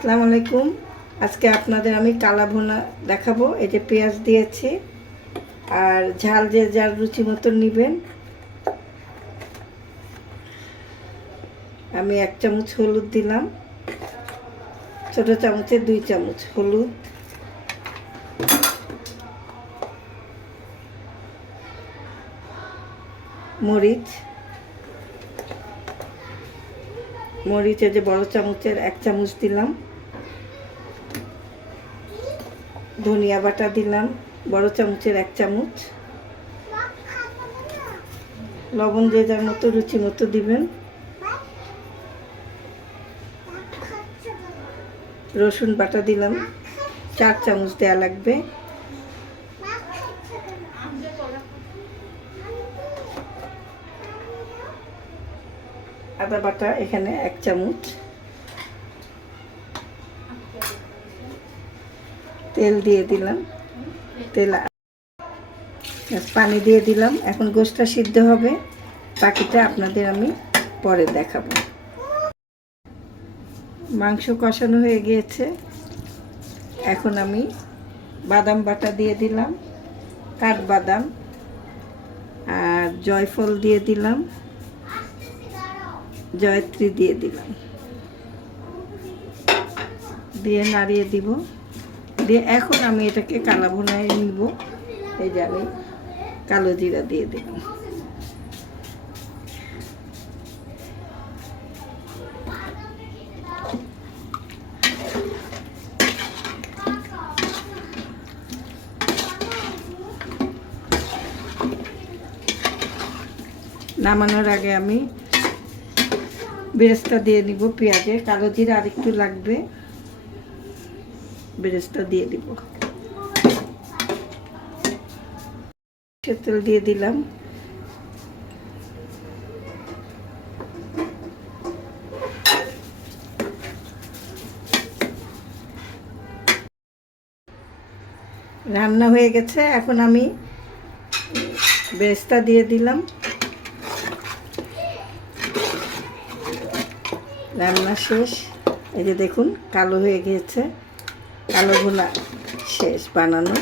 আসসালামু আলাইকুম। আজকে আপনাদের আমি কালা ভুনা দেখাবো। এই যে পেঁয়াজ দিয়েছি, আর ঝাল যে যার রুচি মতো নেবেন। আমি 1 চামচ হলুদ দিলাম, ছোট চামচে 2 চামচ হলুদ, মরিচ যে বড় চামচের 1 চামচ দিলাম, ধনিয়া বাটা দিলাম বড় চামচের 1 চামচ, লবণ যে যার মতো রুচি মতো দিবেন, রসুন বাটা দিলাম 4 চামচ দেওয়া লাগবে, আদা বাটা এখানে 1 চামচ, তেল দিয়ে দিলাম, পানি দিয়ে দিলাম। এখন গোশটা সিদ্ধ হবে, বাকিটা আপনাদের আমি পরে দেখাবো। মাংস কষানো হয়ে গিয়েছে, এখন আমি বাদাম বাটা দিয়ে দিলাম, কাঠবাদাম আর জয়ফল দিয়ে দিলাম, জয়ত্রী দিয়ে দিলাম, দিয়ে নাড়িয়ে দিব। দিয়ে এখন আমি এটাকে কালা ভুনায় নিব। এই যে আমি কালো জিরা দিয়ে দিলাম। নামানোর আগে আমি বেরেস্তা দিয়ে নিব পেঁয়াজে, কালো জিরা আর একটু লাগবে, বেরেস্তা দিয়ে দিব। তেল দিয়ে দিলাম, রান্না হয়ে গেছে। এখন আমি বেরেস্তা দিয়ে দিলাম, রান্না শেষ। এই যে দেখুন কালো হয়ে গিয়েছে, কালো ভুনা শেষ বানানো।